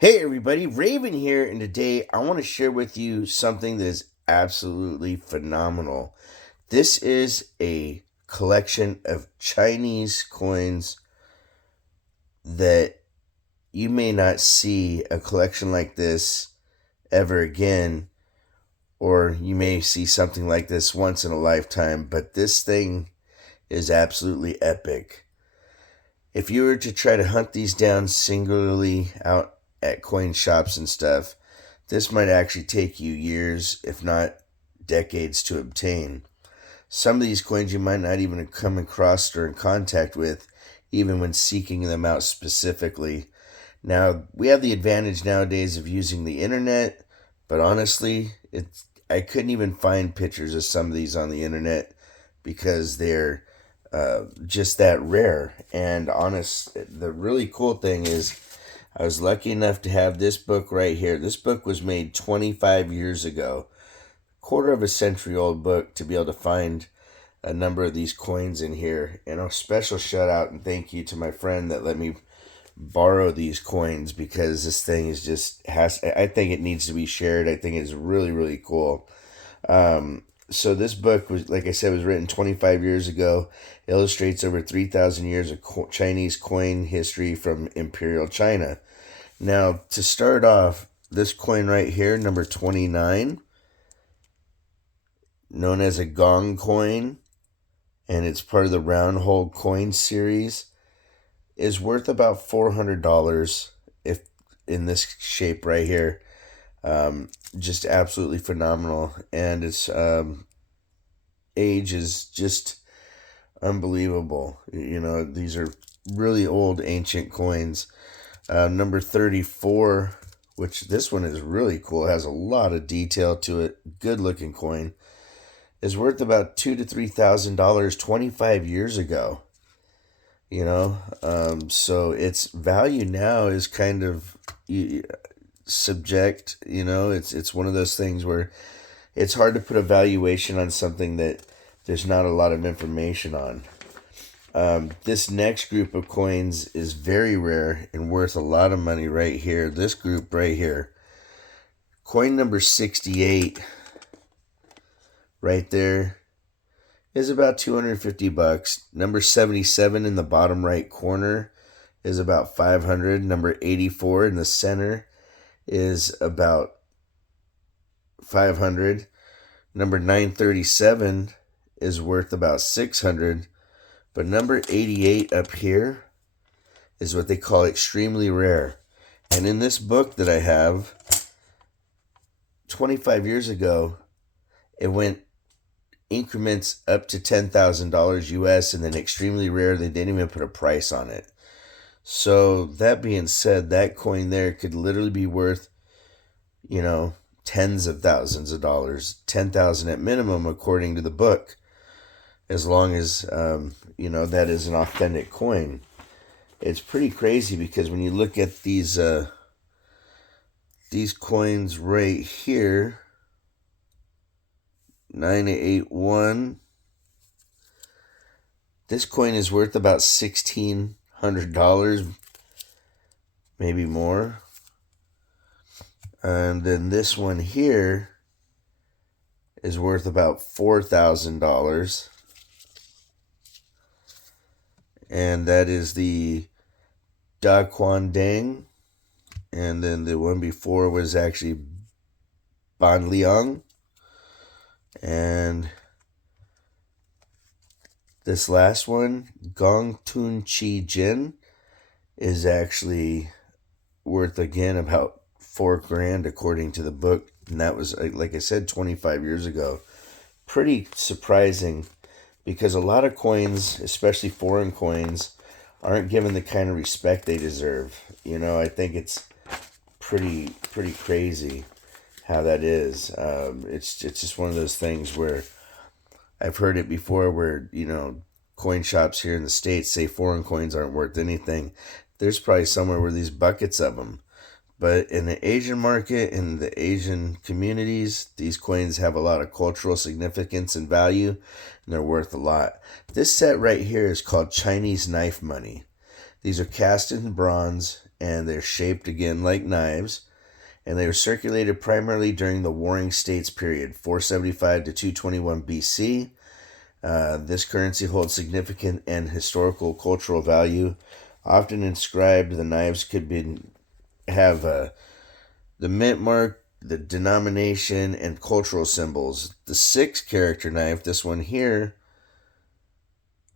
Hey everybody, Raven here, and today I want to share with you something that is absolutely phenomenal. This is a collection of Chinese coins that you may not see a collection like this ever again, or you may see something like this once in a lifetime, but this thing is absolutely epic. If you were to try to hunt these down singularly out at coin shops and stuff, this might actually take you years, if not decades, to obtain. Some of these coins you might not even come across or in contact with, even when seeking them out specifically. Now, we have the advantage nowadays of using the internet, but honestly, I couldn't even find pictures of some of these on the internet because they're just that rare. And the really cool thing is, I was lucky enough to have this book right here. This book was made 25 years ago, quarter of a century old book, to be able to find a number of these coins in here. And a special shout out and thank you to my friend that let me borrow these coins, because this thing is I think it needs to be shared. I think it's really, really cool. So this book was, like I said, was written 25 years ago. It illustrates over 3,000 years of Chinese coin history from Imperial China. Now, to start off, this coin right here, number 29, known as a gong coin, and it's part of the round hole coin series, is worth about $400 if in this shape right here. Just absolutely phenomenal, and its age is just unbelievable. You know, these are really old ancient coins. Number 34, which this one is really cool, has a lot of detail to it, good looking coin, is worth about $2,000 to $3,000 25 years ago. So its value now is kind of subject. It's one of those things where it's hard to put a valuation on something that there's not a lot of information on. This next group of coins is very rare and worth a lot of money right here. This group right here. Coin number 68 right there is about $250. Number 77 in the bottom right corner is about $500. Number 84 in the center is about $500. Number 937 is worth about $600. But number 88 up here is what they call extremely rare. And in this book that I have, 25 years ago, it went increments up to $10,000 US, and then extremely rare, they didn't even put a price on it. So that being said, that coin there could literally be worth, tens of thousands of dollars, 10,000 at minimum, according to the book, as long as, that is an authentic coin. It's pretty crazy because when you look at these coins right here, 981, this coin is worth about $1,600, maybe more. And then this one here is worth about $4,000. And that is the Da Quan Dang. And then the one before was actually Ban Liang. And this last one, Gong Tun Chi Jin, is actually worth, again, about $4,000 according to the book. And that was, like I said, 25 years ago. Pretty surprising, because a lot of coins, especially foreign coins, aren't given the kind of respect they deserve. I think it's pretty crazy how that is. It's just one of those things where I've heard it before, where coin shops here in the States say foreign coins aren't worth anything. There's probably somewhere where these buckets of them. But in the Asian market, in the Asian communities, these coins have a lot of cultural significance and value, and they're worth a lot. This set right here is called Chinese knife money. These are cast in bronze and they're shaped again like knives. And they were circulated primarily during the Warring States period, 475 to 221 BC. This currency holds significant and historical cultural value. Often inscribed, the knives could have the mint mark, the denomination, and cultural symbols. The 6-character knife, this one here,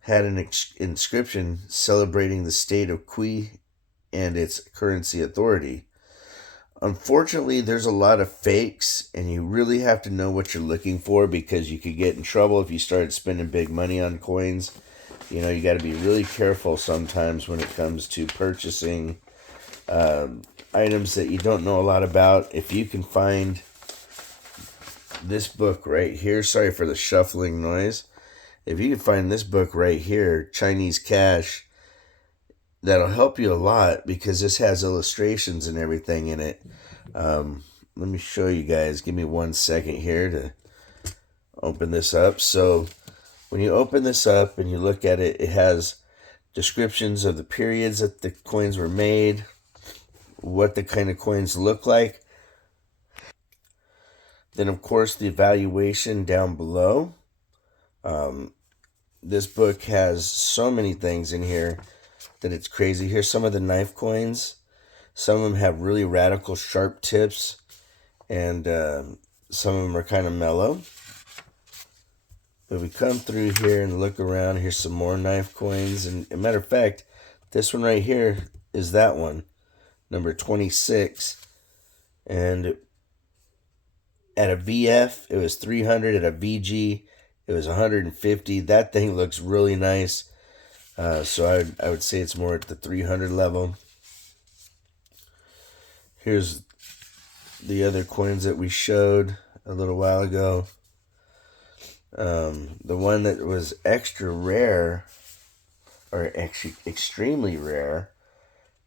had an inscription celebrating the state of Kui and its currency authority. Unfortunately, there's a lot of fakes, and you really have to know what you're looking for because you could get in trouble if you started spending big money on coins. You know, you got to be really careful sometimes when it comes to purchasing items that you don't know a lot about. If you can find this book right here, sorry for the shuffling noise. If you can find this book right here, Chinese Cash, that'll help you a lot because this has illustrations and everything in it. Let me show you guys. Give me 1 second here to open this up. So when you open this up and you look at it, it has descriptions of the periods that the coins were made, what the kind of coins look like. Then, of course, the evaluation down below. This book has so many things in here that it's crazy. Here's some of the knife coins. Some of them have really radical, sharp tips, and some of them are kind of mellow. But we come through here and look around. Here's some more knife coins. And as a matter of fact, this one right here is that one, number 26. And at a VF, it was 300. At a VG, it was 150. That thing looks really nice. So I would say it's more at the 300 level. Here's the other coins that we showed a little while ago. The one that was extra rare, or actually extremely rare,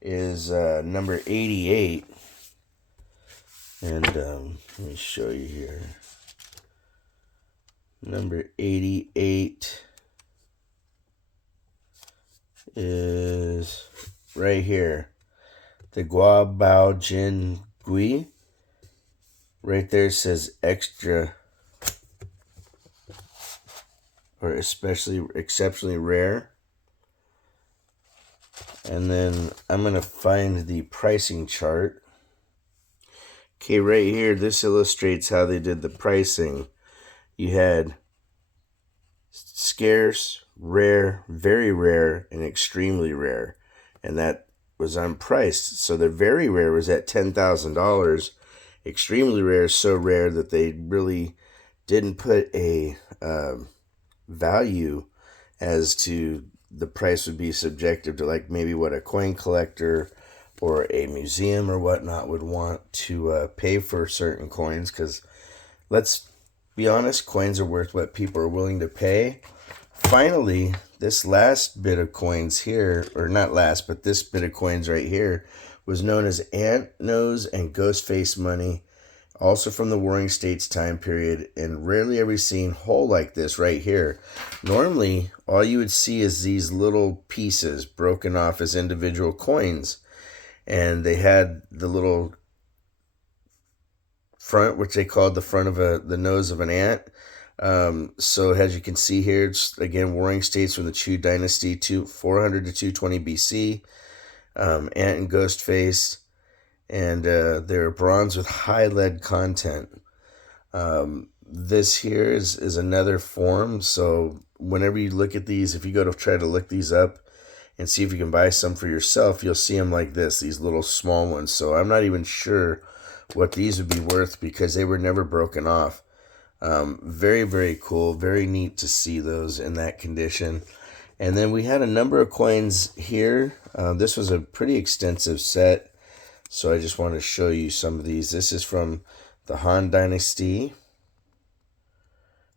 is number 88. And let me show you here. Number 88 is right here. The Gua Bao Jin Gui. Right there says extra, or exceptionally rare. And then I'm going to find the pricing chart. Okay, right here, this illustrates how they did the pricing. You had scarce, rare, very rare, and extremely rare. And that was unpriced. So the very rare was at $10,000. Extremely rare is so rare that they really didn't put a value as to the price would be subjective to, like maybe what a coin collector or a museum or whatnot would want to pay for certain coins. Because let's be honest, coins are worth what people are willing to pay. Finally, this last bit of coins here, or not last, but this bit of coins right here, was known as ant nose and ghost face money, also from the Warring States time period, and rarely ever seen whole like this right here. Normally, all you would see is these little pieces broken off as individual coins, and they had the little front, which they called the front of the nose of an ant. So as you can see here, it's again Warring States from the Chu dynasty, 400 to 220 BC. Ant and ghost face, and they're bronze with high lead content. This here is another form. So whenever you look at these, if you go to try to look these up and see if you can buy some for yourself, you'll see them like this, these little small ones. So I'm not even sure what these would be worth because they were never broken off. Very, very cool. Very neat to see those in that condition. And then we had a number of coins here. This was a pretty extensive set, so I just want to show you some of these. This is from the Han Dynasty,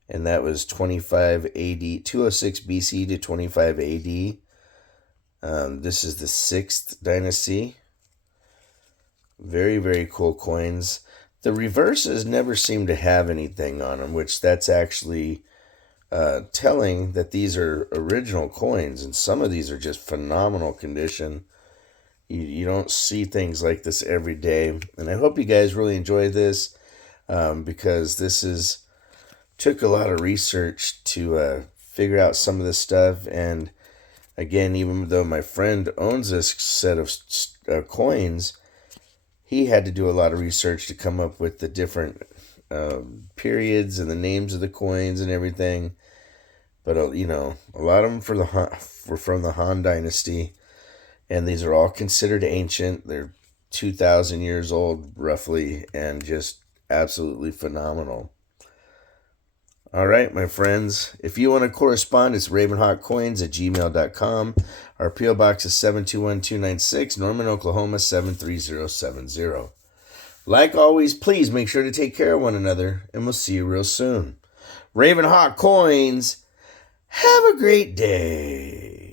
and that was 25 AD, 206 BC to 25 AD. This is the 6th Dynasty. Very, very cool coins. The reverses never seem to have anything on them, which that's actually telling that these are original coins, and some of these are just phenomenal condition. You don't see things like this every day. And I hope you guys really enjoy this, because took a lot of research to figure out some of this stuff. And again, even though my friend owns this set of coins, he had to do a lot of research to come up with the different periods and the names of the coins and everything. But a lot of them were from the Han Dynasty, and these are all considered ancient. They're 2,000 years old, roughly, and just absolutely phenomenal. All right, my friends. If you want to correspond, it's ravenhawkcoins@gmail.com. Our P.O. Box is 721296, Norman, Oklahoma 73070. Like always, please make sure to take care of one another, and we'll see you real soon. Ravenhawk Coins, have a great day.